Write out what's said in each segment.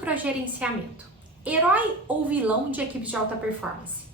Microgerenciamento. Herói ou vilão de equipes de alta performance?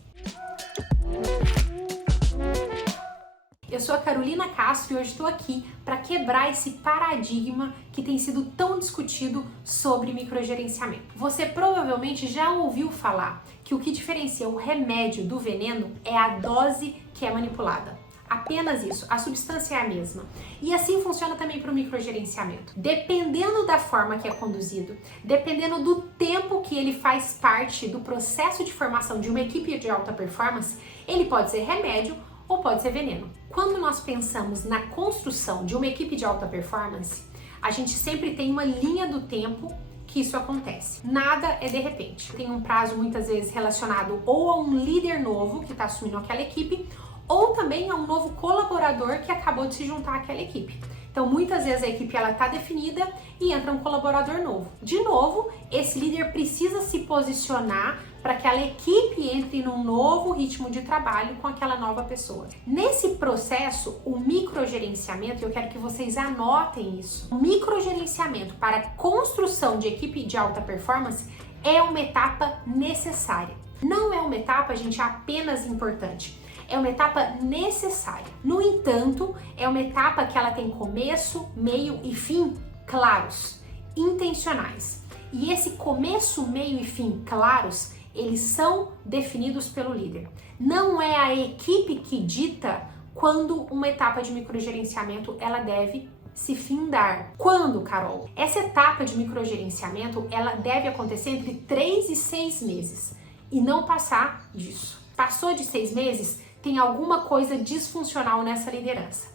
Eu sou a Carolina Castro e hoje estou aqui para quebrar esse paradigma que tem sido tão discutido sobre microgerenciamento. Você provavelmente já ouviu falar que o que diferencia o remédio do veneno é a dose que é manipulada. Apenas isso, a substância é a mesma. E assim funciona também para o microgerenciamento. Dependendo da forma que é conduzido, dependendo do tempo que ele faz parte do processo de formação de uma equipe de alta performance, ele pode ser remédio ou pode ser veneno. Quando nós pensamos na construção de uma equipe de alta performance, a gente sempre tem uma linha do tempo que isso acontece. Nada é de repente. Tem um prazo muitas vezes relacionado ou a um líder novo que está assumindo aquela equipe, ou também a um novo colaborador que acabou de se juntar àquela equipe. Então, muitas vezes a equipe está definida e entra um colaborador novo. De novo, esse líder precisa se posicionar para que aquela equipe entre num novo ritmo de trabalho com aquela nova pessoa. Nesse processo, o microgerenciamento, eu quero que vocês anotem isso, o microgerenciamento para a construção de equipe de alta performance é uma etapa necessária. Não é uma etapa, gente, apenas importante. É uma etapa necessária. No entanto, é uma etapa que ela tem começo, meio e fim claros, intencionais. E esse começo, meio e fim claros, eles são definidos pelo líder. Não é a equipe que dita quando uma etapa de microgerenciamento ela deve se findar. Quando, Carol? Essa etapa de microgerenciamento ela deve acontecer entre 3 e 6 meses e não passar disso. Passou de 6 meses, tem alguma coisa disfuncional nessa liderança.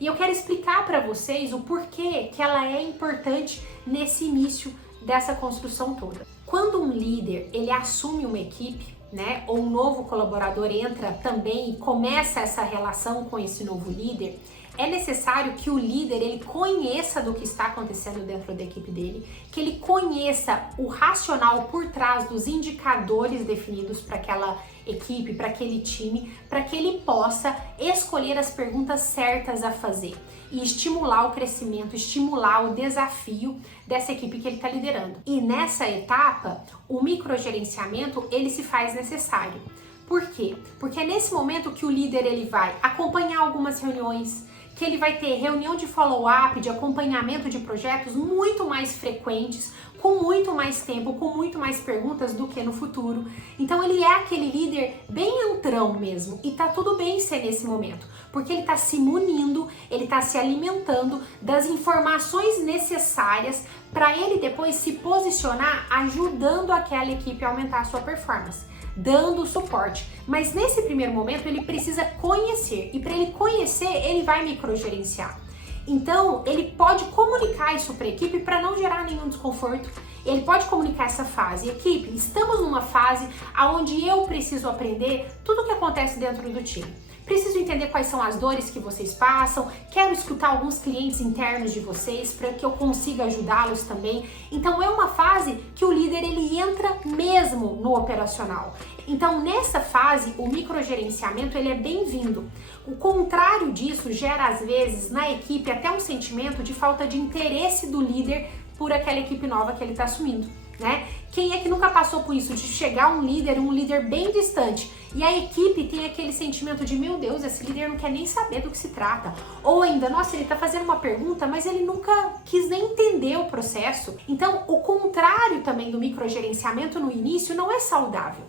E eu quero explicar para vocês o porquê que ela é importante nesse início dessa construção toda. Quando um líder ele assume uma equipe, né, ou um novo colaborador entra também e começa essa relação com esse novo líder, é necessário que o líder ele conheça do que está acontecendo dentro da equipe dele, que ele conheça o racional por trás dos indicadores definidos para aquela equipe, para aquele time, para que ele possa escolher as perguntas certas a fazer e estimular o crescimento, estimular o desafio dessa equipe que ele está liderando. E nessa etapa, o microgerenciamento ele se faz necessário. Por quê? Porque é nesse momento que o líder ele vai acompanhar algumas reuniões, que ele vai ter reunião de follow-up, de acompanhamento de projetos muito mais frequentes, com muito mais tempo, com muito mais perguntas do que no futuro. Então ele é aquele líder bem entrão mesmo, e tá tudo bem ser nesse momento, porque ele tá se munindo, ele tá se alimentando das informações necessárias para ele depois se posicionar ajudando aquela equipe a aumentar a sua performance, dando suporte. Mas nesse primeiro momento ele precisa conhecer, e para ele conhecer ele vai microgerenciar. Então ele pode comunicar isso para a equipe para não gerar nenhum desconforto. Ele pode comunicar essa fase: equipe, estamos numa fase onde eu preciso aprender tudo o que acontece dentro do time. Preciso entender quais são as dores que vocês passam, quero escutar alguns clientes internos de vocês para que eu consiga ajudá-los também. Então é uma fase que o líder ele entra mesmo no operacional. Então nessa fase o microgerenciamento ele é bem-vindo. O contrário disso gera às vezes na equipe até um sentimento de falta de interesse do líder por aquela equipe nova que ele está assumindo, né? Quem é que nunca passou por isso, de chegar um líder bem distante, e a equipe tem aquele sentimento de, meu Deus, esse líder não quer nem saber do que se trata. Ou ainda, nossa, ele tá fazendo uma pergunta, mas ele nunca quis nem entender o processo. Então, o contrário também do microgerenciamento no início não é saudável,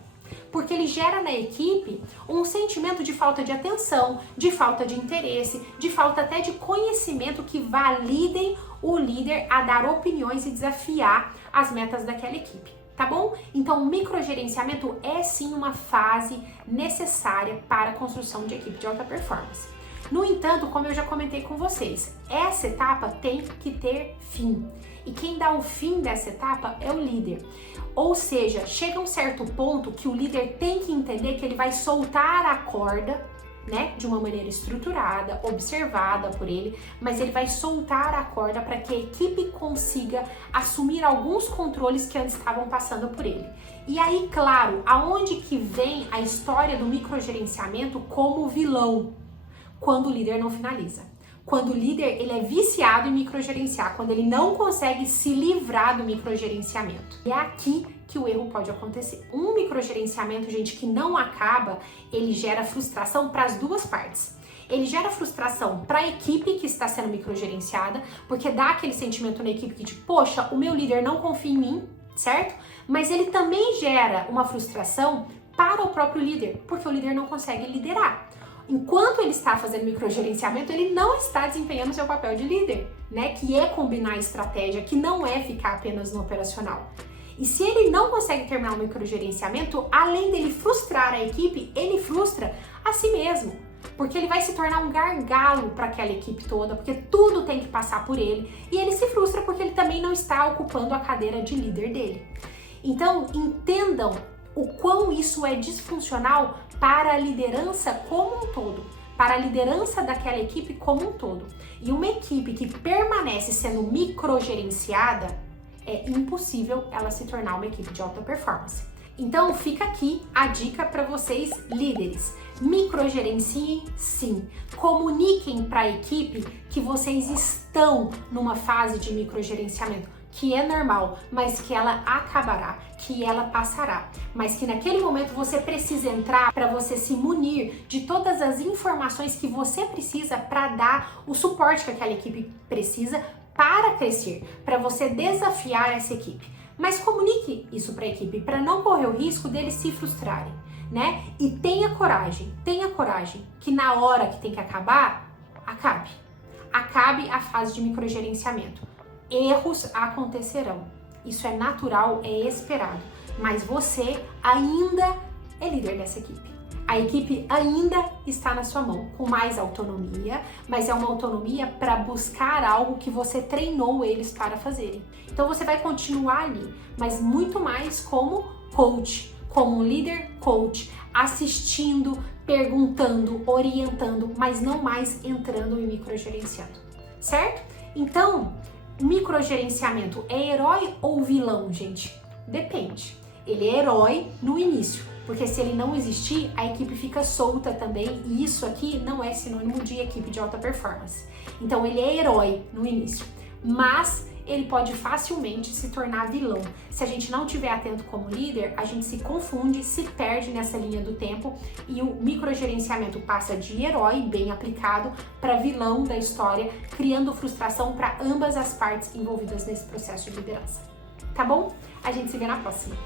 porque ele gera na equipe um sentimento de falta de atenção, de falta de interesse, de falta até de conhecimento que validem o líder a dar opiniões e desafiar as metas daquela equipe, tá bom? Então, o microgerenciamento é sim uma fase necessária para a construção de equipe de alta performance. No entanto, como eu já comentei com vocês, essa etapa tem que ter fim. E quem dá o fim dessa etapa é o líder. Ou seja, chega um certo ponto que o líder tem que entender que ele vai soltar a corda, né, de uma maneira estruturada, observada por ele, mas ele vai soltar a corda para que a equipe consiga assumir alguns controles que antes estavam passando por ele. E aí, claro, aonde que vem a história do microgerenciamento como vilão? Quando o líder não finaliza. quando o líder ele é viciado em microgerenciar, quando ele não consegue se livrar do microgerenciamento. E é aqui que o erro pode acontecer. Um microgerenciamento, gente, que não acaba, ele gera frustração para as duas partes. Ele gera frustração para a equipe que está sendo microgerenciada, porque dá aquele sentimento na equipe que, poxa, o meu líder não confia em mim, certo? Mas ele também gera uma frustração para o próprio líder, porque o líder não consegue liderar. Enquanto ele está fazendo microgerenciamento, ele não está desempenhando o seu papel de líder, né? Que é combinar estratégia, que não é ficar apenas no operacional. E se ele não consegue terminar o microgerenciamento, além dele frustrar a equipe, ele frustra a si mesmo. Porque ele vai se tornar um gargalo para aquela equipe toda, porque tudo tem que passar por ele. E ele se frustra porque ele também não está ocupando a cadeira de líder dele. Então, entendam o quão isso é disfuncional para a liderança como um todo, para a liderança daquela equipe como um todo. E uma equipe que permanece sendo microgerenciada, é impossível ela se tornar uma equipe de alta performance. Então fica aqui a dica para vocês líderes. Microgerenciem sim. Comuniquem para a equipe que vocês estão numa fase de microgerenciamento, que é normal, mas que ela acabará, que ela passará. Mas que naquele momento você precisa entrar para você se munir de todas as informações que você precisa para dar o suporte que aquela equipe precisa para crescer, para você desafiar essa equipe. Mas comunique isso para a equipe, para não correr o risco deles se frustrarem, né? E tenha coragem que na hora que tem que acabar, acabe a fase de microgerenciamento. Erros acontecerão, isso é natural, é esperado, mas você ainda é líder dessa equipe. A equipe ainda está na sua mão, com mais autonomia, mas é uma autonomia para buscar algo que você treinou eles para fazerem. Então você vai continuar ali, mas muito mais como coach, como um líder coach, assistindo, perguntando, orientando, mas não mais entrando e microgerenciando, certo? Então, microgerenciamento é herói ou vilão, gente? Depende. Ele é herói no início, porque se ele não existir, a equipe fica solta também, e isso aqui não é sinônimo de equipe de alta performance. Então ele é herói no início, mas ele pode facilmente se tornar vilão. Se a gente não estiver atento como líder, a gente se confunde, se perde nessa linha do tempo e o microgerenciamento passa de herói bem aplicado para vilão da história, criando frustração para ambas as partes envolvidas nesse processo de liderança. Tá bom? A gente se vê na próxima.